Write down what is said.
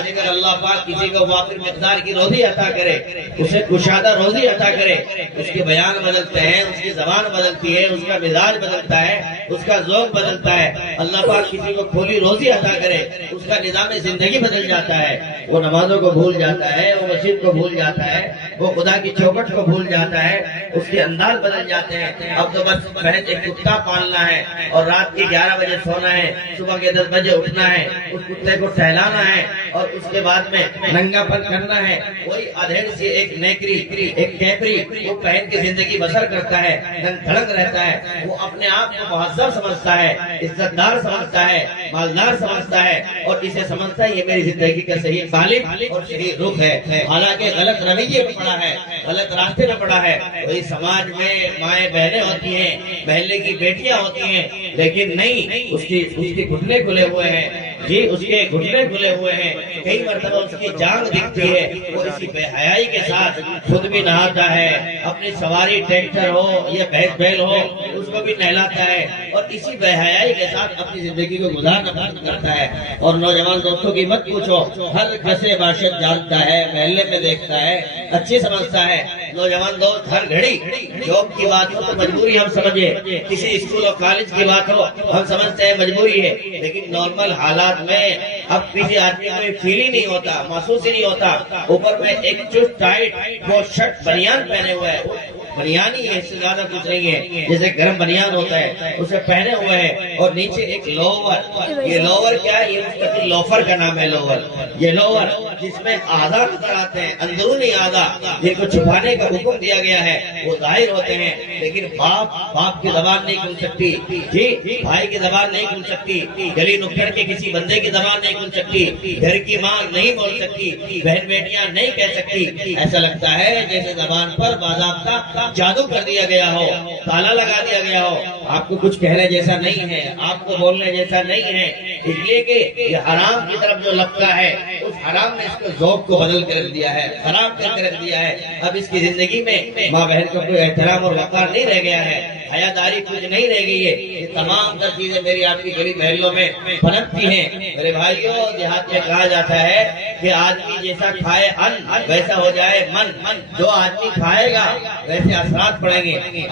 آج اگر اللہ پاک کسی کو وافر مقدار کی روزی عطا کرے، اسے کشادہ روزی عطا کرے، اس کے بیان بدلتے ہیں، اس کی زبان بدلتی ہے، اس کا مزاج بدلتا ہے، اس کا ذوق بدلتا ہے۔ اللہ پاک کسی کو کھلی روزی عطا کرے، اس کا نظام زندگی بدل جاتا ہے، وہ نمازوں کو بھول جاتا ہے، وہ مسجد کو بھول جاتا ہے، وہ خدا کی چوکھٹ کو بھول جاتا ہے، اس کے انداز بدل جاتے ہیں۔ اب تو بس محض ایک کتا پالنا ہے اور رات کے 11 بجے سونا ہے، صبح کے 10 بجے اٹھنا ہے، اس کتے کو ٹہلانا ہے اور اس کے بعد میں ننگا پن کرنا ہے۔ وہی ادھیڑ سے ایک نیکری، ایک کیپری وہ پہن کے زندگی بسر کرتا ہے، ننگ دھڑک رہتا ہے، وہ اپنے آپ کو مہذب سمجھتا ہے، عزت دار سمجھتا ہے، مالدار سمجھتا ہے، اور اسے سمجھتا ہے یہ میری زندگی کا صحیح غالب اور صحیح رخ ہے، حالانکہ غلط رویے میں پڑا ہے، غلط راستے میں پڑا ہے۔ وہی سماج میں مائیں بہنیں ہوتی ہیں، محلے کی بیٹیاں ہوتی ہیں، لیکن نہیں، اس کے گھٹنے کھلے ہوئے ہیں، جی اس کے گھٹنے کھلے ہوئے ہیں، کئی مرتبہ اس کی جانگ دکھتی ہے، وہ اسی بے حیائی کے ساتھ خود بھی نہاتا ہے، اپنی سواری ٹریکٹر ہو یا بھینس بیل ہو اس کو بھی نہلاتا ہے، اور اسی بے حیائی کے ساتھ اپنی زندگی کو گزارنا پسند کرتا ہے۔ اور نوجوان دوستوں کی مت پوچھو، ہر کسے باشد جانتا ہے، محلے میں دیکھتا ہے، اچھی سمجھتا ہے۔ نوجوان دوست ہر گھڑی جاب کی بات ہو تو مجبوری ہم سمجھے، کسی اسکول اور کالج کی بات ہو ہم سمجھتے ہیں مجبوری ہے، لیکن نارمل حالات میں اب کسی آدمی کو فیل ہی نہیں ہوتا، محسوس ہی نہیں ہوتا۔ اوپر میں ایک چست ٹائٹ وہ شرٹ بنیان پہنے ہوئے ہے، بنیان ہی ہے، اس سے زیادہ کچھ نہیں ہے، جیسے گرم بنیان ہوتا ہے اسے پہنے ہوئے ہے، اور نیچے ایک لوور۔ یہ لوور کیا ہے؟ یہ مستقل لوفر کا نام ہے لوور۔ یہ لوور جس میں اعضاء نظر آتے ہیں، اندرونی اعضاء جن کو چھپانے کا حکم دیا گیا ہے وہ ظاہر ہوتے ہیں، لیکن باپ کی زبان نہیں کھل سکتی، جی بھائی کی زبان نہیں کھل سکتی، گلی نکڑ کے کسی بندے کی زبان نہیں کھل سکتی، گھر کی ماں نہیں بول سکتی، بہن بیٹیاں نہیں کہہ سکتی۔ ایسا لگتا ہے جیسے زبان پر باضابطہ جادو کر دیا گیا ہو، تالا لگا دیا گیا ہو۔ آپ کو کچھ کہنے جیسا نہیں ہے، آپ کو بولنے جیسا نہیں ہے، اس لیے کہ یہ حرام کی طرف جو لپکا ہے اس حرام نے اس کے ذوق کو بدل کر رکھ دیا ہے، خراب کر کے رکھ دیا ہے۔ اب اس کی زندگی میں ماں بہن کا کوئی احترام اور وقار نہیں رہ گیا ہے، حیاداری کچھ نہیں رہ گئی ہے۔ یہ تمام تر چیزیں میری آپ کی گلی محلوں میں پنپتی ہیں۔ میرے بھائیوں، دیہات میں کہا جاتا ہے کہ آدمی جیسا کھائے ان ویسا ہو جائے من، جو آدمی کھائے گا ویسے اثرات پڑیں گے۔